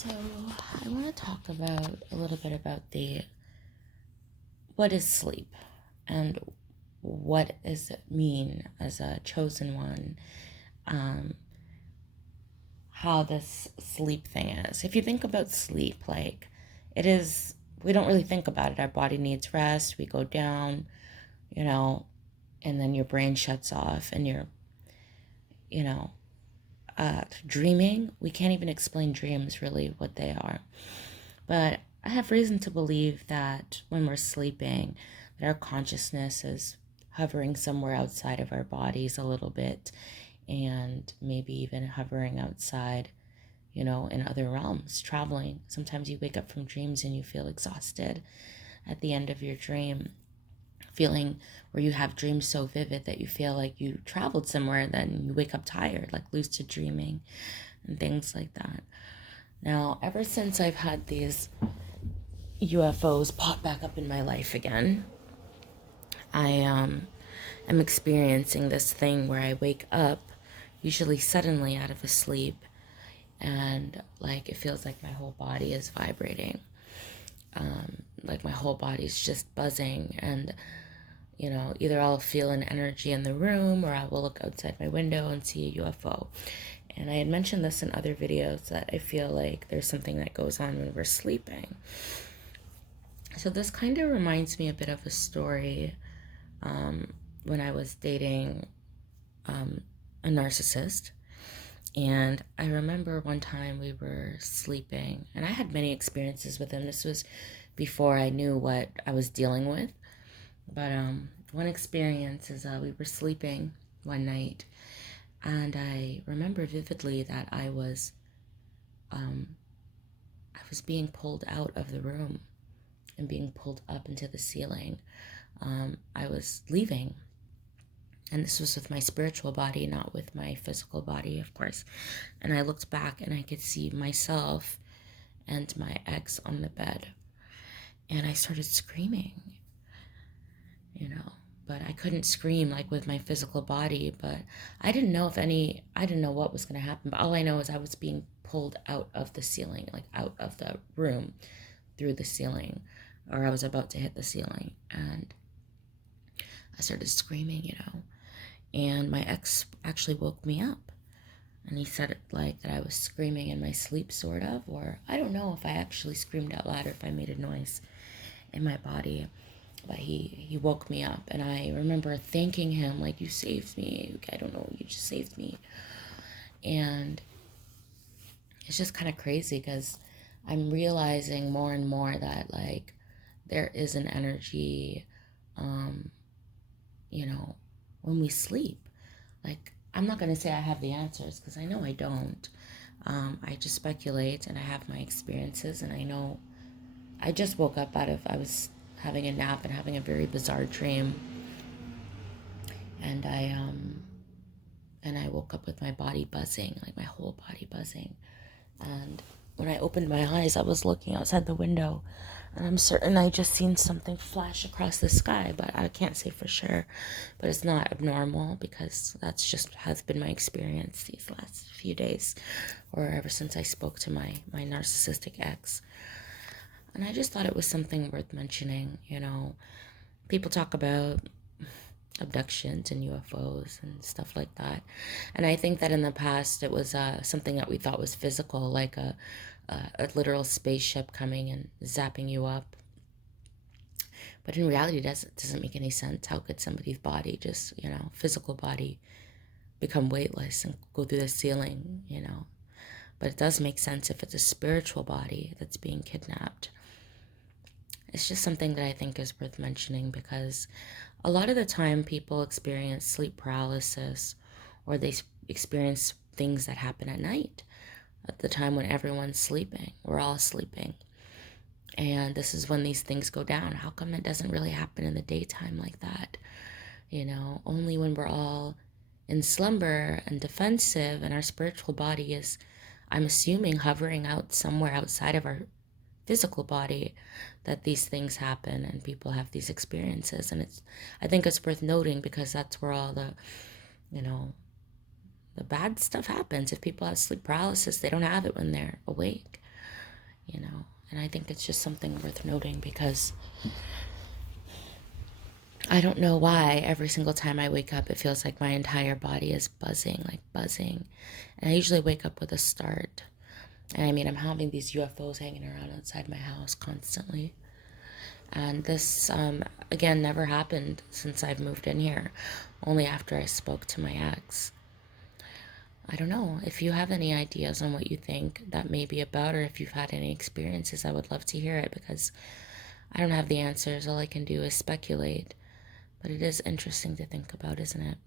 So I want to talk about a little bit about the what is sleep and what does it mean as a chosen one, um, how this sleep thing is. If you think about sleep, like it is, we don't really think about it. Our body needs rest. We go down, you know, and then your brain shuts off and you're, you know, dreaming. We can't even explain dreams really what they are. But I have reason to believe that when we're sleeping, that our consciousness is hovering somewhere outside of our bodies a little bit, and maybe even hovering outside, in other realms, traveling. Sometimes you wake up from dreams and you feel exhausted at the end of your dream, feeling where you have dreams so vivid that you feel like you traveled somewhere, then you wake up tired, like lucid dreaming and things like that. Now, ever since I've had these UFOs pop back up in my life again, I am experiencing this thing where I wake up, usually suddenly out of a sleep, and like it feels like my whole body is vibrating. Like my whole body's just buzzing, and either I'll feel an energy in the room or I will look outside my window and see a UFO. And I had mentioned this in other videos that I feel like there's something that goes on when we're sleeping. So this kind of reminds me a bit of a story when I was dating a narcissist. And I remember one time we were sleeping, and I had many experiences with him. This was before I knew what I was dealing with. But one experience is we were sleeping one night, and I remember vividly that I was being pulled out of the room and being pulled up into the ceiling. I was leaving, and this was with my spiritual body, not with my physical body, of course. And I looked back and I could see myself and my ex on the bed. And I started screaming, but I couldn't scream like with my physical body. But I didn't know what was going to happen. But all I know is I was being pulled out of the ceiling, like out of the room through the ceiling, or I was about to hit the ceiling. And I started screaming, and my ex actually woke me up. And he said it like that I was screaming in my sleep, sort of, or I don't know if I actually screamed out loud or if I made a noise in my body. But he woke me up, and I remember thanking him, like, you saved me. I don't know, you just saved me. And it's just kind of crazy because I'm realizing more and more that, like, there is an energy, when we sleep. Like, I'm not going to say I have the answers because I know I don't. I just speculate, and I have my experiences, and I know I just woke up I was having a nap and having a very bizarre dream. And I woke up with my body buzzing, like my whole body buzzing. And when I opened my eyes, I was looking outside the window, and I'm certain I just seen something flash across the sky, but I can't say for sure. But it's not abnormal because that's just has been my experience these last few days, or ever since I spoke to my narcissistic ex. And I just thought it was something worth mentioning. People talk about abductions and UFOs and stuff like that. And I think that in the past it was something that we thought was physical, like a literal spaceship coming and zapping you up. But in reality, it doesn't make any sense. How could somebody's body, just, physical body, become weightless and go through the ceiling, But it does make sense if it's a spiritual body that's being kidnapped. It's just something that I think is worth mentioning because a lot of the time people experience sleep paralysis, or they experience things that happen at night, at the time when everyone's sleeping. We're all sleeping. And this is when these things go down. How come it doesn't really happen in the daytime like that? Only when we're all in slumber and defensive and our spiritual body is, I'm assuming, hovering out somewhere outside of our physical body, that these things happen and people have these experiences. And I think it's worth noting because that's where all the bad stuff happens. If people have sleep paralysis, they don't have it when they're awake. you know. And I think it's just something worth noting because I don't know why every single time I wake up, it feels like my entire body is buzzing, like buzzing. And I usually wake up with a start. And I mean, I'm having these UFOs hanging around outside my house constantly. And this, again, never happened since I've moved in here, only after I spoke to my ex. I don't know. If you have any ideas on what you think that may be about, or if you've had any experiences, I would love to hear it because I don't have the answers. All I can do is speculate. But it is interesting to think about, isn't it?